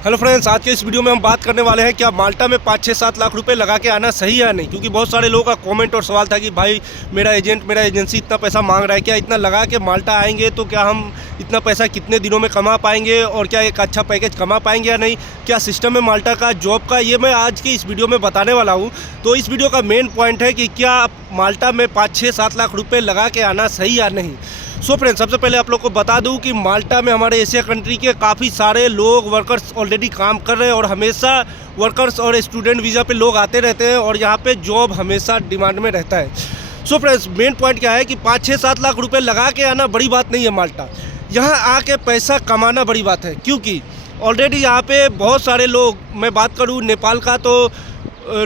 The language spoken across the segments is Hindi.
हेलो फ्रेंड्स, आज के इस वीडियो में हम बात करने वाले हैं क्या माल्टा में 5-6-7 लाख रुपए लगा के आना सही है या नहीं। क्योंकि बहुत सारे लोगों का कमेंट और सवाल था कि भाई मेरा एजेंसी इतना पैसा मांग रहा है, क्या इतना लगा के माल्टा आएंगे तो क्या हम इतना पैसा कितने दिनों में कमा पाएंगे और क्या एक अच्छा पैकेज कमा पाएंगे या नहीं, क्या सिस्टम है माल्टा का जॉब का, ये मैं आज की इस वीडियो में बताने वाला हूँ। तो इस वीडियो का मेन पॉइंट है कि क्या माल्टा में 5-6-7 लाख रुपये लगा के आना सही या नहीं। सो फ्रेंड्स, सबसे पहले आप लोग को बता दूं कि माल्टा में हमारे एशिया कंट्री के काफ़ी सारे लोग वर्कर्स ऑलरेडी काम कर रहे हैं और हमेशा वर्कर्स और स्टूडेंट वीज़ा पे लोग आते रहते हैं और यहाँ पे जॉब हमेशा डिमांड में रहता है। सो फ्रेंड्स, मेन पॉइंट क्या है कि 5-6-7 लाख रुपए लगा के आना बड़ी बात नहीं है। माल्टा यहाँ आके पैसा कमाना बड़ी बात है, क्योंकि ऑलरेडी यहाँ पे बहुत सारे लोग, मैं बात करूँ नेपाल का तो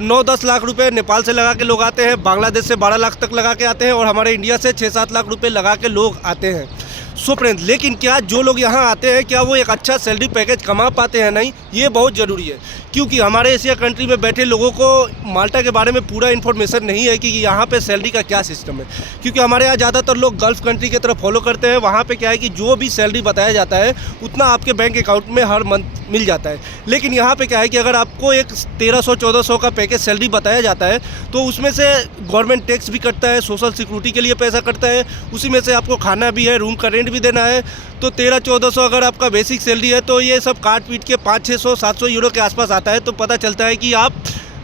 9-10 लाख रुपए नेपाल से लगा के लोग आते हैं, बांग्लादेश से 12 लाख तक लगा के आते हैं और हमारे इंडिया से 6-7 लाख रुपए लगा के लोग आते हैं। सो फ्रेंड्स, लेकिन क्या जो लोग यहाँ आते हैं क्या वो एक अच्छा सैलरी पैकेज कमा पाते हैं? नहीं, ये बहुत ज़रूरी है, क्योंकि हमारे एशिया कंट्री में बैठे लोगों को माल्टा के बारे में पूरा इन्फॉर्मेशन नहीं है कि यहाँ पे सैलरी का क्या सिस्टम है। क्योंकि हमारे यहाँ ज़्यादातर लोग गल्फ़ कंट्री की तरफ फॉलो करते हैं। वहाँ पे क्या है कि जो भी सैलरी बताया जाता है उतना आपके बैंक अकाउंट में हर मंथ मिल जाता है। लेकिन यहाँ पे क्या है कि अगर आपको एक 1300-1400 का पैकेज सैलरी बताया जाता है तो उसमें से गवर्नमेंट टैक्स भी कटता है, सोशल सिक्योरिटी के लिए पैसा कटता है, उसी में से आपको खाना भी है, रूम का रेंट भी देना है। तो 1300-1400 अगर आपका बेसिक सैलरी है तो ये सब काट पीट के 500-600-700 यूरो के आसपास आता है। तो पता चलता है कि आप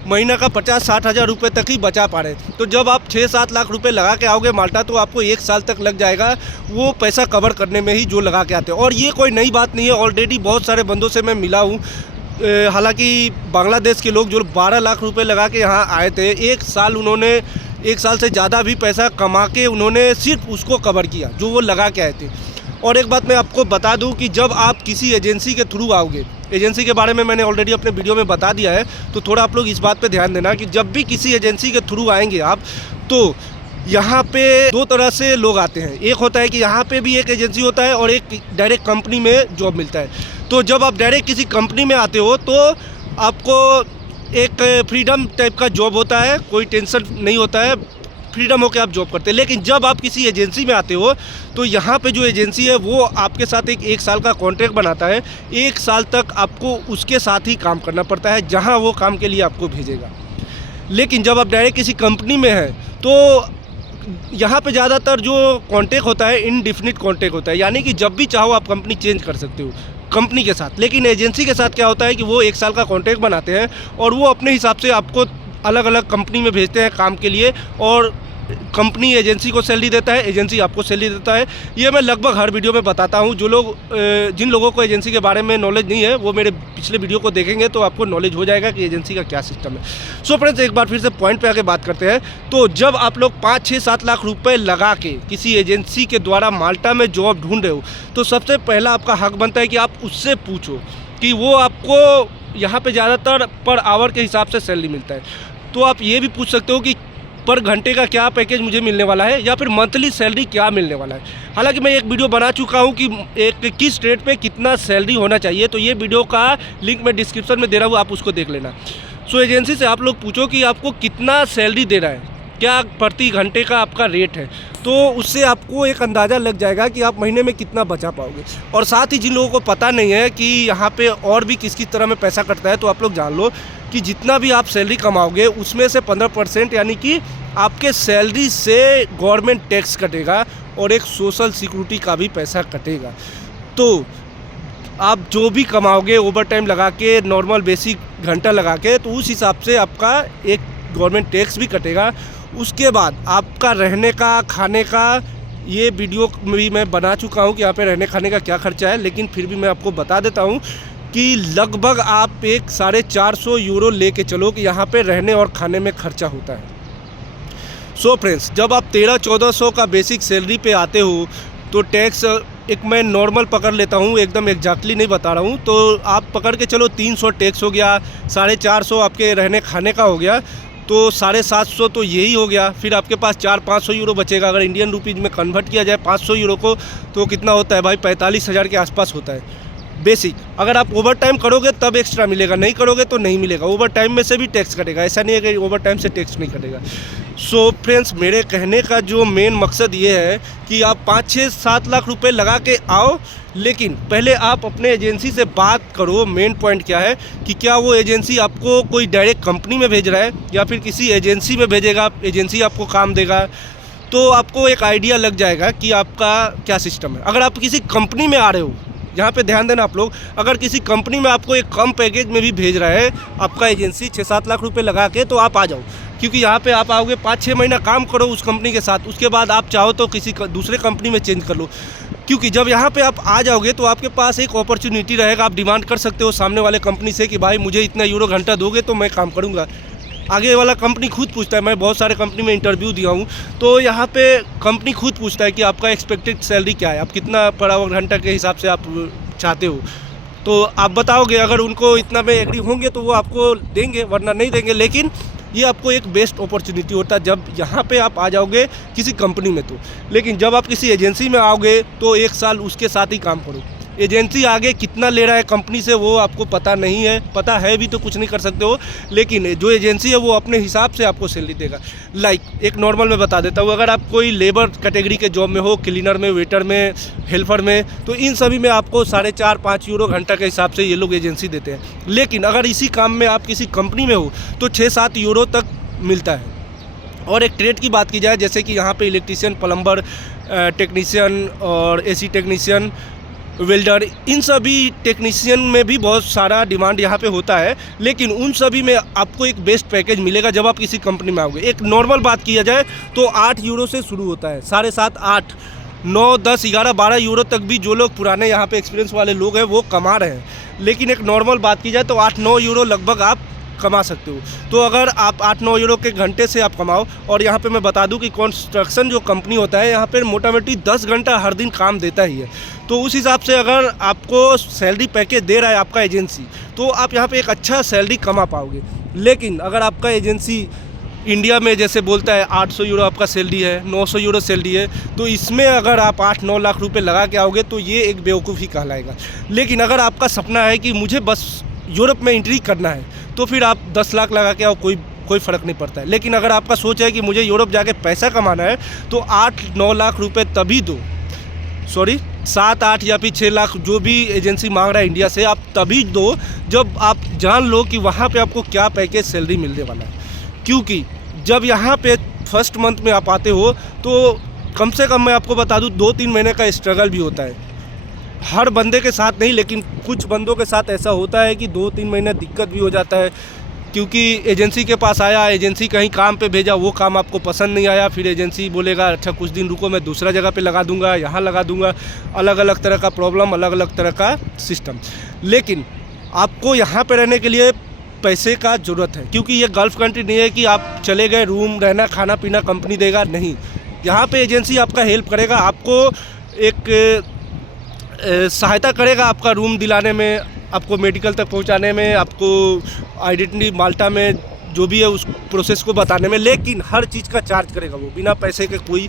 महीना का 50-60 हज़ार रुपये तक ही बचा पा रहे हैं। तो जब आप 6-7 लाख रुपए लगा के आओगे माल्टा तो आपको 1 साल तक लग जाएगा वो पैसा कवर करने में ही जो लगा के आते हैं। और ये कोई नई बात नहीं है, ऑलरेडी बहुत सारे बंदों से मैं मिला हूँ। हालांकि बांग्लादेश के लोग जो 12 लाख रुपए लगा के यहाँ आए थे, 1 साल से ज़्यादा भी पैसा कमा के उन्होंने सिर्फ उसको कवर किया जो वो लगा के आए थे। और एक बात मैं आपको बता दूं कि जब आप किसी एजेंसी के थ्रू आओगे, एजेंसी के बारे में मैंने ऑलरेडी अपने वीडियो में बता दिया है, तो थोड़ा आप लोग इस बात पे ध्यान देना कि जब भी किसी एजेंसी के थ्रू आएंगे आप, तो यहाँ पे 2 तरह से लोग आते हैं। एक होता है कि यहाँ पे भी एक एजेंसी होता है और एक डायरेक्ट कंपनी में जॉब मिलता है। तो जब आप डायरेक्ट किसी कंपनी में आते हो तो आपको एक फ्रीडम टाइप का जॉब होता है, कोई टेंशन नहीं होता है, फ्रीडम होकर आप जॉब करते हैं। लेकिन जब आप किसी एजेंसी में आते हो तो यहाँ पे जो एजेंसी है वो आपके साथ एक साल का कॉन्ट्रैक्ट बनाता है। 1 साल तक आपको उसके साथ ही काम करना पड़ता है जहाँ वो काम के लिए आपको भेजेगा। लेकिन जब आप डायरेक्ट किसी कंपनी में हैं तो यहाँ पे ज़्यादातर जो कॉन्ट्रैक्ट होता है इनडिफिनिट कॉन्ट्रैक्ट होता है, यानी कि जब भी चाहो आप कंपनी चेंज कर सकते हो कंपनी के साथ। लेकिन एजेंसी के साथ क्या होता है कि वो 1 साल का कॉन्ट्रैक्ट बनाते हैं और वो अपने हिसाब से आपको अलग अलग कंपनी में भेजते हैं काम के लिए, और कंपनी एजेंसी को सैलरी देता है, एजेंसी आपको सैलरी देता है। ये मैं लगभग हर वीडियो में बताता हूँ। जिन लोगों को एजेंसी के बारे में नॉलेज नहीं है वो मेरे पिछले वीडियो को देखेंगे तो आपको नॉलेज हो जाएगा कि एजेंसी का क्या सिस्टम है। सो फ्रेंड्स, एक बार फिर से पॉइंट पे आके बात करते हैं। तो जब आप लोग 5-6-7 लाख रुपए लगा के किसी एजेंसी के द्वारा माल्टा में जॉब ढूंढ रहे हो तो सबसे पहला आपका हक बनता है कि आप उससे पूछो कि वो आपको यहाँ पर ज़्यादातर पर आवर के हिसाब से सैलरी मिलता है। तो आप ये भी पूछ सकते हो कि पर घंटे का क्या पैकेज मुझे मिलने वाला है या फिर मंथली सैलरी क्या मिलने वाला है। हालांकि मैं एक वीडियो बना चुका हूं कि एक किस रेट पे कितना सैलरी होना चाहिए, तो ये वीडियो का लिंक मैं डिस्क्रिप्शन में दे रहा हूं, आप उसको देख लेना। सो एजेंसी से आप लोग पूछो कि आपको कितना सैलरी दे रहा है, क्या प्रति घंटे का आपका रेट है, तो उससे आपको एक अंदाज़ा लग जाएगा कि आप महीने में कितना बचा पाओगे। और साथ ही जिन लोगों को पता नहीं है कि यहाँ पे और भी किस तरह में पैसा कटता है, तो आप लोग जान लो कि जितना भी आप सैलरी कमाओगे उसमें से 15% यानी कि आपके सैलरी से गवर्नमेंट टैक्स कटेगा और एक सोशल सिक्योरिटी का भी पैसा कटेगा। तो आप जो भी कमाओगे ओवर टाइम लगा के, नॉर्मल बेसिक घंटा लगा के, तो उस हिसाब से आपका एक गवर्नमेंट टैक्स भी कटेगा। उसके बाद आपका रहने का, खाने का, ये वीडियो भी मैं बना चुका हूँ कि यहाँ पे रहने खाने का क्या खर्चा है, लेकिन फिर भी मैं आपको बता देता हूँ कि लगभग आप 450 यूरो लेके चलो कि यहाँ पे रहने और खाने में खर्चा होता है। सो फ्रेंड्स, जब आप 1300-1400 का बेसिक सैलरी पे आते हो तो टैक्स एक मैं नॉर्मल पकड़ लेता हूँ, एकदम एग्जैक्टली नहीं बता रहा हूँ, तो आप पकड़ के चलो 300 टैक्स हो गया, 450 आपके रहने खाने का हो गया, तो 750 तो यही हो गया। फिर आपके पास 400-500 यूरो बचेगा। अगर इंडियन रुपीज़ में कन्वर्ट किया जाए 500 यूरो को तो कितना होता है भाई, 45 हज़ार के आसपास होता है बेसिक। अगर आप ओवर टाइम करोगे तब एक्स्ट्रा मिलेगा, नहीं करोगे तो नहीं मिलेगा। ओवर टाइम में से भी टैक्स कटेगा, ऐसा नहीं है कि ओवर टाइम से टैक्स नहीं कटेगा। सो फ्रेंड्स, मेरे कहने का जो मेन मकसद ये है कि आप 5-6-7 लाख रुपए लगा के आओ, लेकिन पहले आप अपने एजेंसी से बात करो। मेन पॉइंट क्या है कि क्या वो एजेंसी आपको कोई डायरेक्ट कंपनी में भेज रहा है या फिर किसी एजेंसी में भेजेगा, एजेंसी आपको काम देगा, तो आपको एक आइडिया लग जाएगा कि आपका क्या सिस्टम है। अगर आप किसी कंपनी में आ रहे हो, यहाँ पे ध्यान देना आप लोग, अगर किसी कंपनी में आपको एक कम पैकेज में भी भेज रहा है आपका एजेंसी 6-7 लाख रुपए लगा के, तो आप आ जाओ, क्योंकि यहाँ पे आप आओगे 5-6 महीना काम करो उस कंपनी के साथ, उसके बाद आप चाहो तो किसी दूसरे कंपनी में चेंज कर लो। क्योंकि जब यहाँ पे आप आ जाओगे तो आपके पास एक अपॉर्चुनिटी रहेगा, आप डिमांड कर सकते हो सामने वाले कंपनी से कि भाई मुझे इतना यूरो घंटा दोगे तो मैं काम करूँगा। आगे वाला कंपनी खुद पूछता है, मैं बहुत सारे कंपनी में इंटरव्यू दिया हूँ, तो यहाँ पे कंपनी खुद पूछता है कि आपका एक्सपेक्टेड सैलरी क्या है, आप कितना पर आवर घंटा के हिसाब से आप चाहते हो, तो आप बताओगे। अगर उनको इतना में एग्री होंगे तो वो आपको देंगे, वरना नहीं देंगे। लेकिन ये आपको एक बेस्ट अपॉर्चुनिटी होता है जब यहाँ पे आप आ जाओगे किसी कंपनी में तो। लेकिन जब आप किसी एजेंसी में आओगे तो 1 साल उसके साथ ही काम करो। एजेंसी आगे कितना ले रहा है कंपनी से वो आपको पता नहीं है, पता है भी तो कुछ नहीं कर सकते हो, लेकिन जो एजेंसी है वो अपने हिसाब से आपको सैलरी देगा। लाइक एक नॉर्मल में बता देता हूँ, अगर आप कोई लेबर कैटेगरी के जॉब में हो, क्लीनर में, वेटर में, हेल्पर में, तो इन सभी में आपको 4.5-5 यूरो घंटा के हिसाब से ये लोग एजेंसी देते हैं। लेकिन अगर इसी काम में आप किसी कंपनी में हो तो 6-7 यूरो तक मिलता है। और एक ट्रेड की बात की जाए, जैसे कि यहाँ पे इलेक्ट्रीशियन, प्लम्बर, टेक्नीशियन और एसी टेक्नीशियन, वेल्डर, इन सभी टेक्नीशियन में भी बहुत सारा डिमांड यहाँ पे होता है। लेकिन उन सभी में आपको एक बेस्ट पैकेज मिलेगा जब आप किसी कंपनी में आओगे। एक नॉर्मल बात किया जाए तो 8 यूरो से शुरू होता है, 7.5, 8, 9, 10, 11, 12 यूरो तक भी जो लोग पुराने यहाँ पे एक्सपीरियंस वाले लोग हैं वो कमा रहे हैं। लेकिन एक नॉर्मल बात की जाए तो 8-9 यूरो लगभग आप कमा सकते हो। तो अगर आप 8-9 यूरो के घंटे से आप कमाओ, और यहाँ पे मैं बता दूं कि कंस्ट्रक्शन जो कंपनी होता है यहाँ पे मोटा मोटी 10 घंटा हर दिन काम देता ही है। तो उस हिसाब से अगर आपको सैलरी पैकेज दे रहा है आपका एजेंसी, तो आप यहाँ पे एक अच्छा सैलरी कमा पाओगे। लेकिन अगर आपका एजेंसी इंडिया में जैसे बोलता है 800 यूरो आपका सैलरी है, 900 यूरो सैलरी है, तो इसमें अगर आप 8-9 लाख रुपए लगा के आओगे तो ये एक बेवकूफ़ी कहलाएगा। लेकिन अगर आपका सपना है कि मुझे बस यूरोप में एंट्री करना है, तो फिर आप 10 लाख लगा के आओ, कोई फ़र्क नहीं पड़ता है। लेकिन अगर आपका सोच है कि मुझे यूरोप जाके पैसा कमाना है, तो 8-9 लाख रुपए तभी दो, 7-8 या फिर 6 लाख जो भी एजेंसी मांग रहा है इंडिया से, आप तभी दो जब आप जान लो कि वहाँ पे आपको क्या पैकेज सैलरी मिलने वाला है। क्योंकि जब यहाँ पे फर्स्ट मंथ में आप आते हो तो कम से कम मैं आपको बता दूँ 2-3 महीने का स्ट्रगल भी होता है। हर बंदे के साथ नहीं, लेकिन कुछ बंदों के साथ ऐसा होता है कि 2-3 महीने दिक्कत भी हो जाता है, क्योंकि एजेंसी के पास आया, एजेंसी कहीं काम पे भेजा, वो काम आपको पसंद नहीं आया, फिर एजेंसी बोलेगा अच्छा कुछ दिन रुको मैं दूसरा जगह पे लगा दूंगा, यहाँ लगा दूंगा। अलग अलग तरह का प्रॉब्लम, अलग अलग तरह का सिस्टम। लेकिन आपको यहाँ पे रहने के लिए पैसे का ज़रूरत है, क्योंकि ये गल्फ कंट्री नहीं है कि आप चले गए, रूम, रहना, खाना पीना कंपनी देगा, नहीं। यहाँ पे एजेंसी आपका हेल्प करेगा, आपको एक सहायता करेगा आपका रूम दिलाने में, आपको मेडिकल तक पहुंचाने में, आपको आइडेंटिटी माल्टा में जो भी है उस प्रोसेस को बताने में। लेकिन हर चीज़ का चार्ज करेगा वो, बिना पैसे के कोई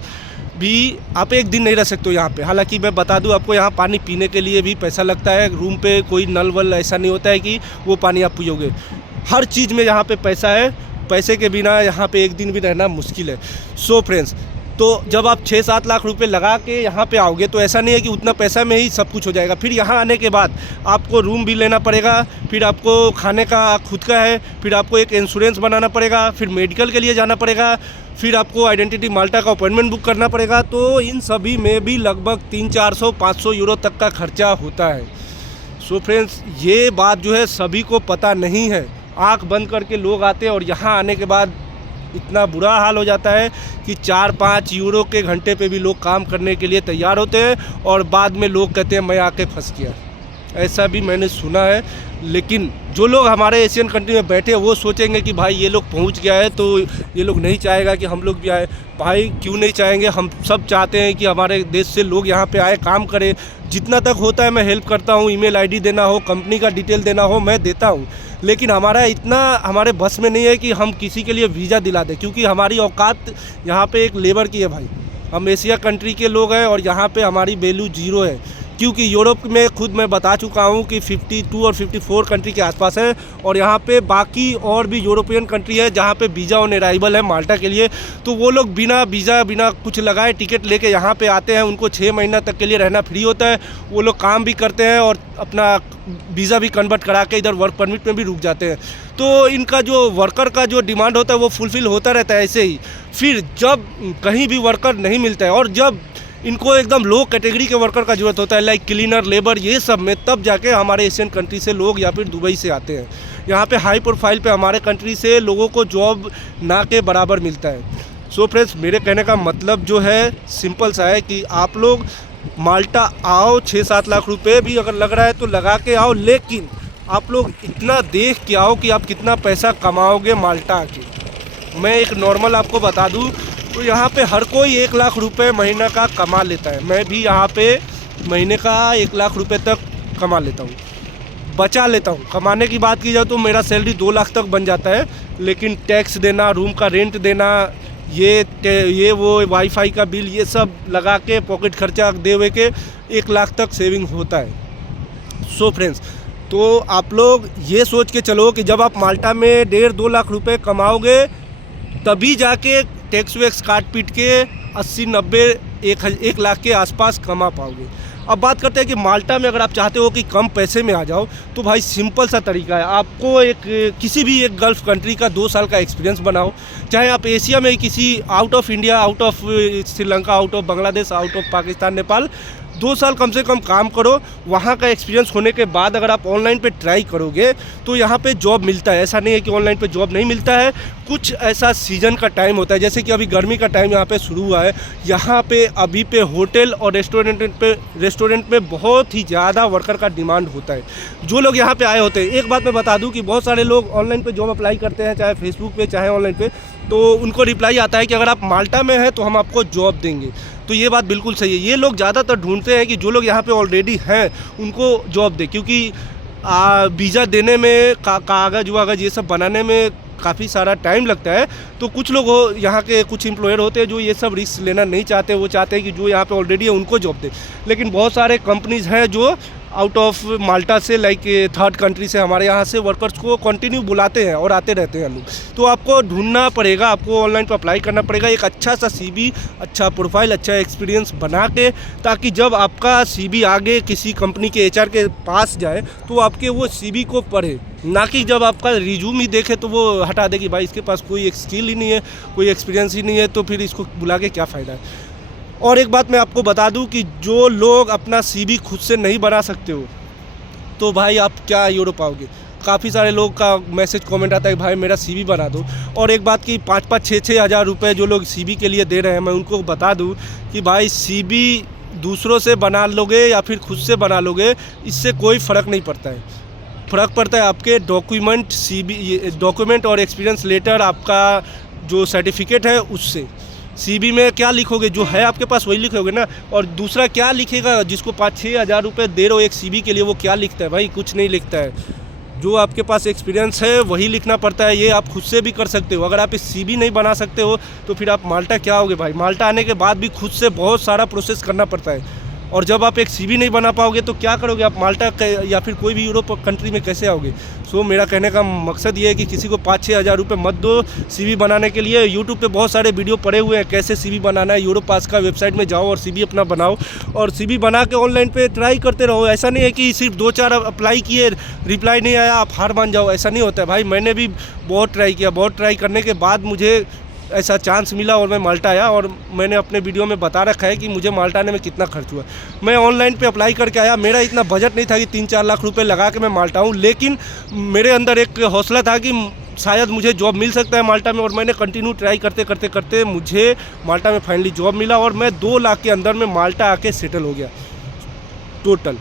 भी आप एक दिन नहीं रह सकते हो यहाँ पे। हालांकि मैं बता दूँ आपको, यहाँ पानी पीने के लिए भी पैसा लगता है। रूम पे कोई नल वल ऐसा नहीं होता है कि वो पानी आप पियोगे। हर चीज़ में यहाँ पे पैसा है, पैसे के बिना यहाँ पे एक दिन भी रहना मुश्किल है। सो फ्रेंड्स, तो जब आप 6-7 लाख रुपए लगा के यहाँ पे आओगे तो ऐसा नहीं है कि उतना पैसा में ही सब कुछ हो जाएगा। फिर यहाँ आने के बाद आपको रूम भी लेना पड़ेगा, फिर आपको खाने का खुद का है, फिर आपको एक इंश्योरेंस बनाना पड़ेगा, फिर मेडिकल के लिए जाना पड़ेगा, फिर आपको आइडेंटिटी माल्टा का अपॉइंटमेंट बुक करना पड़ेगा। तो इन सभी में भी लगभग 300-400-500 यूरो तक का खर्चा होता है। सो फ्रेंड्स, ये बात जो है सभी को पता नहीं है। आँख बंद करके लोग आते हैं और यहाँ आने के बाद इतना बुरा हाल हो जाता है कि 4-5 यूरो के घंटे पे भी लोग काम करने के लिए तैयार होते हैं और बाद में लोग कहते हैं मैं आके फंस गया। ऐसा भी मैंने सुना है। लेकिन जो लोग हमारे एशियन कंट्री में बैठे हैं वो सोचेंगे कि भाई ये लोग पहुंच गया है तो ये लोग नहीं चाहेगा कि हम लोग भी आए। भाई क्यों नहीं चाहेंगे, हम सब चाहते हैं कि हमारे देश से लोग यहाँ पे आए, काम करें। जितना तक होता है मैं हेल्प करता हूँ, ईमेल आईडी देना हो, कंपनी का डिटेल देना हो, मैं देता हूँ। लेकिन हमारा इतना हमारे बस में नहीं है कि हम किसी के लिए वीज़ा दिला दें, क्योंकि हमारी औकात यहाँ पे एक लेबर की है। भाई हम एशिया कंट्री के लोग हैं और यहाँ पे हमारी वैल्यू 0 है, क्योंकि यूरोप में खुद मैं बता चुका हूँ कि 52 और 54 कंट्री के आसपास है, और यहाँ पे बाकी और भी यूरोपियन कंट्री है जहाँ पे वीज़ा ऑन अराइवल है माल्टा के लिए। तो वो लोग बिना वीज़ा बिना कुछ लगाए टिकट लेके यहाँ पे आते हैं, उनको 6 महीना तक के लिए रहना फ्री होता है, वो लोग काम भी करते हैं और अपना वीज़ा भी कन्वर्ट करा के इधर वर्क परमिट में भी रुक जाते हैं। तो इनका जो वर्कर का जो डिमांड होता है वो फुलफ़िल होता रहता है ऐसे ही। फिर जब कहीं भी वर्कर नहीं मिलता है और जब इनको एकदम लो कैटेगरी के वर्कर का ज़रूरत होता है, लाइक क्लीनर, लेबर, ये सब में, तब जाके हमारे एशियन कंट्री से लोग या फिर दुबई से आते हैं। यहाँ पे हाई प्रोफाइल पे हमारे कंट्री से लोगों को जॉब ना के बराबर मिलता है। सो फ्रेंड्स, मेरे कहने का मतलब जो है सिंपल सा है कि आप लोग माल्टा आओ, 6-7 लाख रुपए भी अगर लग रहा है तो लगा के आओ, लेकिन आप लोग इतना देख के आओ कि आप कितना पैसा कमाओगे माल्टा आके। मैं एक नॉर्मल आपको बता दूं तो यहाँ पे हर कोई 1 लाख रुपए महीना का कमा लेता है। मैं भी यहाँ पे महीने का 1 लाख रुपए तक कमा लेता हूँ, बचा लेता हूँ। कमाने की बात की जाए तो मेरा सैलरी 2 लाख तक बन जाता है, लेकिन टैक्स देना, रूम का रेंट देना, ये वो वाईफाई का बिल, ये सब लगा के पॉकेट खर्चा दे हुए के 1 लाख तक सेविंग होता है। सो फ्रेंड्स, तो आप लोग ये सोच के चलो कि जब आप माल्टा में 1.5-2 लाख रुपए कमाओगे तभी जाके टैक्स वैक्स काट पीट के 80-90-1 लाख के आसपास कमा पाओगे। अब बात करते हैं कि माल्टा में अगर आप चाहते हो कि कम पैसे में आ जाओ तो भाई सिंपल सा तरीका है। आपको किसी भी एक गल्फ़ कंट्री का 2 साल का एक्सपीरियंस बनाओ, चाहे आप एशिया में किसी out of India, out of Sri Lanka, out of Bangladesh, out of Pakistan, Nepal 2 साल कम से कम काम करो। वहाँ का एक्सपीरियंस होने के बाद अगर आप ऑनलाइन पे ट्राई करोगे तो यहाँ पे जॉब मिलता है। ऐसा नहीं है कि ऑनलाइन पे जॉब नहीं मिलता है। कुछ ऐसा सीज़न का टाइम होता है, जैसे कि अभी गर्मी का टाइम यहाँ पे शुरू हुआ है। यहाँ पे अभी पे होटल और रेस्टोरेंट में बहुत ही ज़्यादा वर्कर का डिमांड होता है, जो लोग यहाँ पे आए होते हैं। एक बात मैं बता दूँ कि बहुत सारे लोग ऑनलाइन पर जॉब अप्लाई करते हैं, चाहे फेसबुक पे चाहे ऑनलाइन पे, तो उनको रिप्लाई आता है कि अगर आप माल्टा में हैं तो हम आपको जॉब देंगे। तो ये बात बिल्कुल सही है। ये लोग ज़्यादातर ढूंढते हैं कि जो लोग यहाँ पे ऑलरेडी हैं उनको जॉब दे, क्योंकि वीज़ा देने में कागज़ वागज़ ये सब बनाने में काफ़ी सारा टाइम लगता है। तो कुछ लोग यहाँ के कुछ एम्प्लॉयर होते हैं जो ये सब रिस्क लेना नहीं चाहते, वो चाहते हैं कि जो यहाँ पे ऑलरेडी है उनको जॉब दे। लेकिन बहुत सारे कंपनीज़ हैं जो आउट ऑफ माल्टा से, लाइक 3rd कंट्री से हमारे यहाँ से वर्कर्स को कंटिन्यू बुलाते हैं और आते रहते हैं लोग। तो आपको ढूंढना पड़ेगा, आपको ऑनलाइन पर अप्लाई करना पड़ेगा एक अच्छा सा CV, अच्छा प्रोफाइल, अच्छा एक्सपीरियंस बना के, ताकि जब आपका CV आगे किसी कंपनी के HR के पास जाए तो आपके वो CV को पढ़े, ना कि जब आपका रिज्यूम ही देखे तो वो हटा दे कि भाई इसके पास कोई स्किल ही नहीं है, कोई एक्सपीरियंस ही नहीं है, तो फिर इसको बुला के क्या फ़ायदा है। और एक बात मैं आपको बता दूं कि जो लोग अपना CV खुद से नहीं बना सकते हो तो भाई आप क्या यूरोप आओगे। काफ़ी सारे लोग का मैसेज कमेंट आता है कि भाई मेरा CV बना दो। और एक बात की 5-5, 6-6 हज़ार रुपये जो लोग CV के लिए दे रहे हैं, मैं उनको बता दूं कि भाई CV दूसरों से बना लोगे या फिर खुद से बना लोगे, इससे कोई फ़र्क नहीं पड़ता है। फ़र्क पड़ता है आपके डॉक्यूमेंट और एक्सपीरियंस लेटर, आपका जो सर्टिफिकेट है उससे। CV में क्या लिखोगे, जो है आपके पास वही लिखोगे ना। और दूसरा क्या लिखेगा, जिसको 5-6 हज़ार रुपये दे रहे हो एक CV के लिए, वो क्या लिखता है भाई, कुछ नहीं लिखता है। जो आपके पास एक्सपीरियंस है वही लिखना पड़ता है। ये आप खुद से भी कर सकते हो। अगर आप इस CV नहीं बना सकते हो तो फिर आप माल्टा क्या होगे भाई। माल्टा आने के बाद भी खुद से बहुत सारा प्रोसेस करना पड़ता है, और जब आप एक CV नहीं बना पाओगे तो क्या करोगे आप माल्टा या फिर कोई भी यूरोप कंट्री में कैसे आओगे। सो मेरा कहने का मकसद ये है कि किसी को 5-6 हज़ार रुपये मत दो CV बनाने के लिए। यूट्यूब पे बहुत सारे वीडियो पड़े हुए हैं कैसे CV बनाना है। यूरोप पास का वेबसाइट में जाओ और CV अपना बनाओ, और CV बना के ऑनलाइन पे ट्राई करते रहो। ऐसा नहीं है कि सिर्फ 2-4 अप्लाई किए, रिप्लाई नहीं आया, आप हार मान जाओ, ऐसा नहीं होता है भाई। मैंने भी बहुत ट्राई किया, बहुत ट्राई करने के बाद मुझे ऐसा चांस मिला और मैं माल्टा आया। और मैंने अपने वीडियो में बता रखा है कि मुझे माल्टा आने में कितना खर्च हुआ। मैं ऑनलाइन पे अप्लाई करके आया, मेरा इतना बजट नहीं था कि 3-4 लाख रुपए लगा के मैं माल्टा हूँ, लेकिन मेरे अंदर एक हौसला था कि शायद मुझे जॉब मिल सकता है माल्टा में। और मैंने कंटिन्यू ट्राई करते मुझे माल्टा में फाइनली जॉब मिला, और मैं 2 लाख के अंदर में माल्टा आके सेटल हो गया। टोटल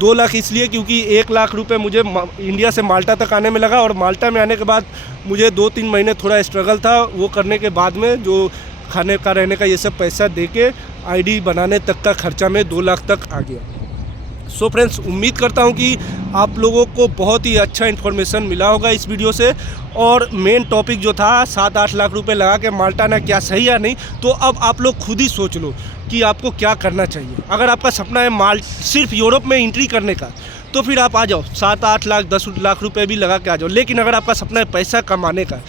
2 लाख इसलिए क्योंकि 1 लाख रुपए मुझे इंडिया से माल्टा तक आने में लगा, और माल्टा में आने के बाद मुझे 2-3 महीने थोड़ा स्ट्रगल था। वो करने के बाद में जो खाने का, रहने का, ये सब पैसा दे के ID बनाने तक का खर्चा में 2 लाख तक आ गया। सो फ्रेंड्स, उम्मीद करता हूँ कि आप लोगों को बहुत ही अच्छा इन्फॉर्मेशन मिला होगा इस वीडियो से। और मेन टॉपिक जो था 7-8 लाख रुपए लगा के माल्टा ना क्या सही या नहीं, तो अब आप लोग खुद ही सोच लो कि आपको क्या करना चाहिए। अगर आपका सपना है सिर्फ यूरोप में एंट्री करने का, तो फिर आप आ जाओ, 7-8 लाख 10 लाख रुपए भी लगा के आ जाओ। लेकिन अगर आपका सपना है पैसा कमाने का,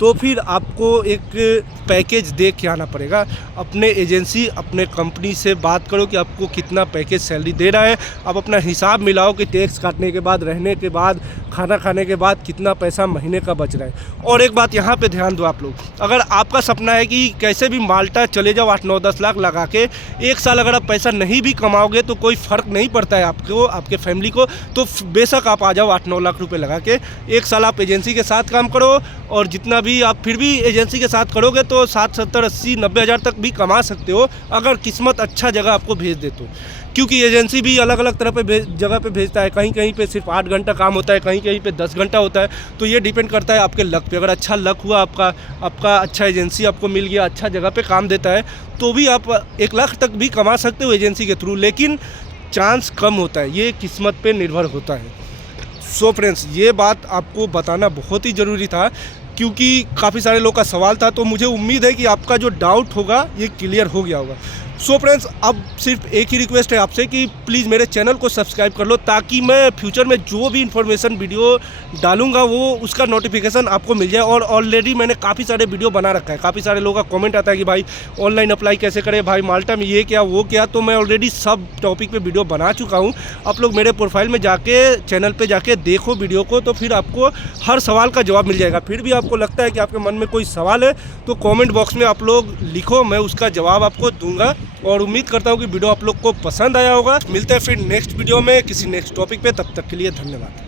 तो फिर आपको एक पैकेज दे के आना पड़ेगा। अपने एजेंसी, अपने कंपनी से बात करो कि आपको कितना पैकेज सैलरी दे रहा है। आप अपना हिसाब मिलाओ कि टैक्स काटने के बाद, रहने के बाद, खाना खाने के बाद कितना पैसा महीने का बच रहा है। और एक बात यहाँ पे ध्यान दो आप लोग, अगर आपका सपना है कि कैसे भी माल्टा चले जाओ 8-9-10 लाख लगा के, 1 साल अगर आप पैसा नहीं भी कमाओगे तो कोई फ़र्क नहीं पड़ता है आपको, आपके फैमिली को, तो बेशक आप आ जाओ 8-9 लाख रुपए लगा के। 1 साल आप एजेंसी के साथ काम करो, और जितना भी आप फिर भी एजेंसी के साथ करोगे तो 60, 70, 80, 90 हज़ार तक भी कमा सकते हो, अगर किस्मत अच्छा जगह आपको भेज दे तो। क्योंकि एजेंसी भी अलग अलग तरह पे जगह पे भेजता है, कहीं कहीं पे सिर्फ 8 घंटा काम होता है, कहीं कहीं पे 10 घंटा होता है। तो ये डिपेंड करता है आपके लक पे। अगर अच्छा लक हुआ आपका अच्छा एजेंसी आपको मिल गया, अच्छा जगह पे काम देता है, तो भी आप 1 लाख तक भी कमा सकते हो एजेंसी के थ्रू। लेकिन चांस कम होता है, ये किस्मत पे निर्भर होता है। सो फ्रेंड्स, ये बात आपको बताना बहुत ही ज़रूरी था, क्योंकि काफ़ी सारे लोग का सवाल था। तो मुझे उम्मीद है कि आपका जो डाउट होगा ये क्लियर हो गया होगा। सो फ्रेंड्स, अब सिर्फ एक ही रिक्वेस्ट है आपसे कि प्लीज़ मेरे चैनल को सब्सक्राइब कर लो, ताकि मैं फ्यूचर में जो भी इन्फॉर्मेशन वीडियो डालूंगा वो उसका नोटिफिकेशन आपको मिल जाए। और ऑलरेडी मैंने काफ़ी सारे वीडियो बना रखा है। काफ़ी सारे लोगों का कमेंट आता है कि भाई ऑनलाइन अप्लाई कैसे करें, भाई माल्टा में ये क्या वो क्या। तो मैं ऑलरेडी सब टॉपिक पे वीडियो बना चुका हूँ। आप लोग मेरे प्रोफाइल में जाके, चैनल पे जाके देखो वीडियो को, तो फिर आपको हर सवाल का जवाब मिल जाएगा। फिर भी आपको लगता है कि आपके मन में कोई सवाल है, तो कॉमेंट बॉक्स में आप लोग लिखो, मैं उसका जवाब आपको दूंगा। और उम्मीद करता हूँ कि वीडियो आप लोग को पसंद आया होगा। मिलते हैं फिर नेक्स्ट वीडियो में किसी नेक्स्ट टॉपिक पे, तब तक के लिए धन्यवाद।